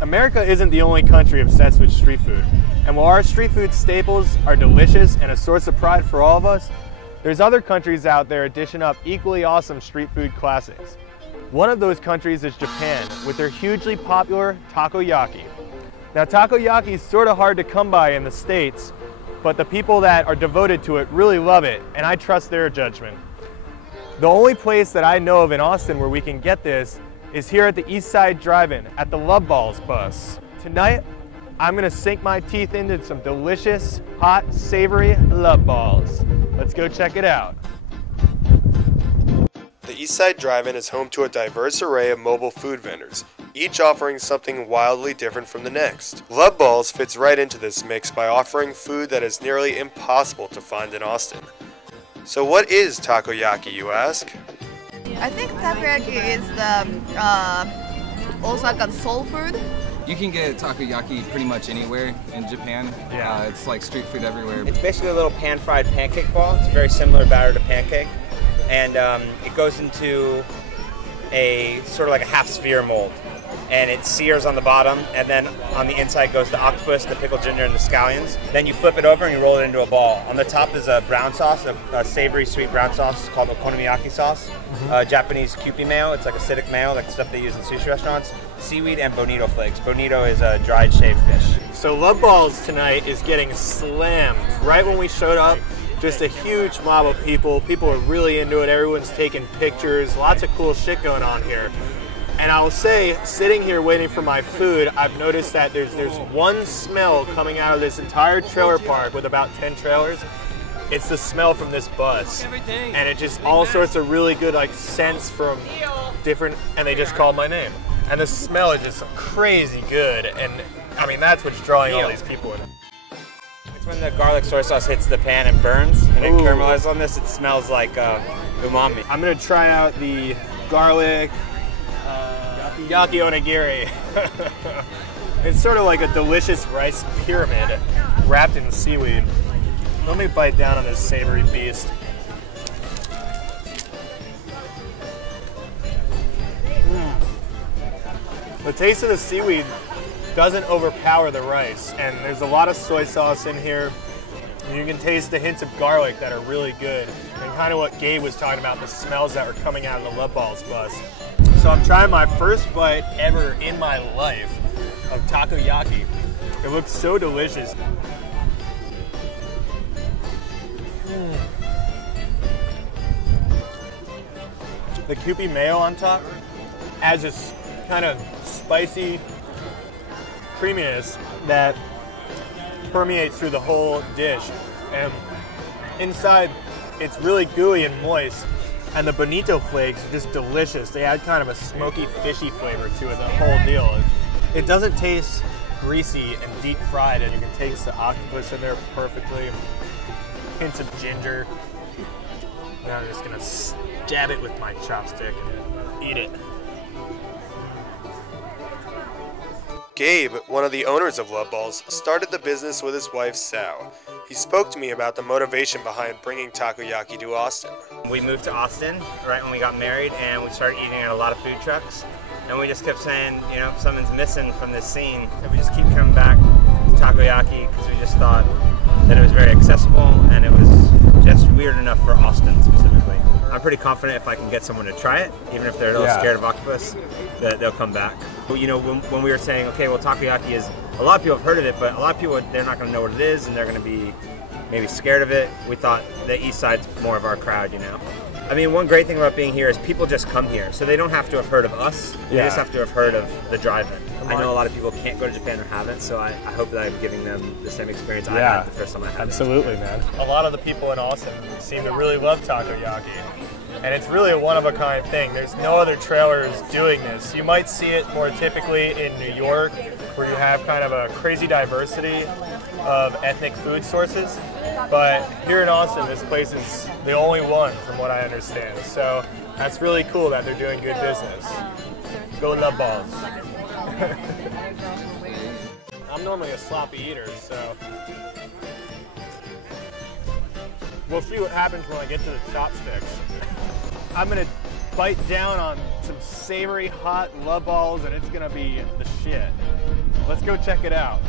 America isn't the only country obsessed with street food. And while our street food staples are delicious and a source of pride for all of us, there's other countries out there dishing up equally awesome street food classics. One of those countries is Japan, with their hugely popular takoyaki. Now, takoyaki is sort of hard to come by in the States, but the people that are devoted to it really love it, and I trust their judgment. The only place that I know of in Austin where we can get this is here at the East Side Drive-In at the Love Balls bus. Tonight, I'm gonna sink my teeth into some delicious, hot, savory Love Balls. Let's go check it out. The East Side Drive-In is home to a diverse array of mobile food vendors, each offering something wildly different from the next. Love Balls fits right into this mix by offering food that is nearly impossible to find in Austin. So what is takoyaki, you ask? I think takoyaki is the Osaka soul food. You can get takoyaki pretty much anywhere in Japan. Yeah. It's like street food everywhere. It's basically a little pan-fried pancake ball. It's a very similar batter to pancake. And it goes into a sort of like a half sphere mold. And it sears on the bottom, and then on the inside goes the octopus, the pickled ginger, and the scallions. Then you flip it over and you roll it into a ball. On the top is a brown sauce, a savory sweet brown sauce called okonomiyaki sauce. Japanese Kewpie mayo, it's like acidic mayo, like stuff they use in sushi restaurants. Seaweed and bonito flakes. Bonito is a dried shaved fish. So Love Balls tonight is getting slammed. Right when we showed up, just a huge mob of people. People are really into it. Everyone's taking pictures. Lots of cool shit going on here. And I will say, sitting here waiting for my food, I've noticed that there's one smell coming out of this entire trailer park with about 10 trailers. It's the smell from this bus. And it just all sorts of really good like scents from different, and they just called my name. And the smell is just crazy good. And I mean, that's what's drawing all these people in. It's when the garlic soy sauce hits the pan and burns, and it caramelizes on this, it smells like umami. I'm gonna try out the garlic yaki onigiri. It's sort of like a delicious rice pyramid wrapped in seaweed. Let me bite down on this savory beast. The taste of the seaweed doesn't overpower the rice, and there's a lot of soy sauce in here. You can taste the hints of garlic that are really good, and kind of what Gabe was talking about, the smells that were coming out of the Love Balls bus. So I'm trying my first bite ever in my life of takoyaki. It looks so delicious. The Kewpie mayo on top adds this kind of spicy creaminess that permeates through the whole dish. And inside, it's really gooey and moist. And the bonito flakes are just delicious. They add kind of a smoky, fishy flavor to it, the whole deal. It doesn't taste greasy and deep fried, and you can taste the octopus in there perfectly. Hints of ginger. Now I'm just gonna stab it with my chopstick and eat it. Gabe, one of the owners of Love Balls, started the business with his wife, Sal. He spoke to me about the motivation behind bringing takoyaki to Austin. We moved to Austin right when we got married, and we started eating at a lot of food trucks. And we just kept saying, you know, something's missing from this scene. And we just keep coming back to takoyaki because we just thought that it was very accessible and it was just weird enough for Austin specifically. I'm pretty confident if I can get someone to try it, even if they're a little scared of octopus, that they'll come back. You know, when we were saying, okay, well, takoyaki is, a lot of people have heard of it, but a lot of people, they're not going to know what it is, and they're going to be maybe scared of it. We thought the East Side's more of our crowd, you know. I mean, one great thing about being here is people just come here, so they don't have to have heard of us. They just have to have heard of the drive-in. I know a lot of people can't go to Japan or haven't, so I hope that I'm giving them the same experience I had the first time I had it. Absolutely, man. A lot of the people in Austin seem to really love takoyaki. And it's really a one-of-a-kind thing. There's no other trailers doing this. You might see it more typically in New York, where you have kind of a crazy diversity of ethnic food sources. But here in Austin, this place is the only one, from what I understand. So that's really cool that they're doing good business. Go Love Balls. I'm normally a sloppy eater, so we'll see what happens when I get to the chopsticks. I'm gonna bite down on some savory hot love balls, and it's gonna be the shit. Let's go check it out.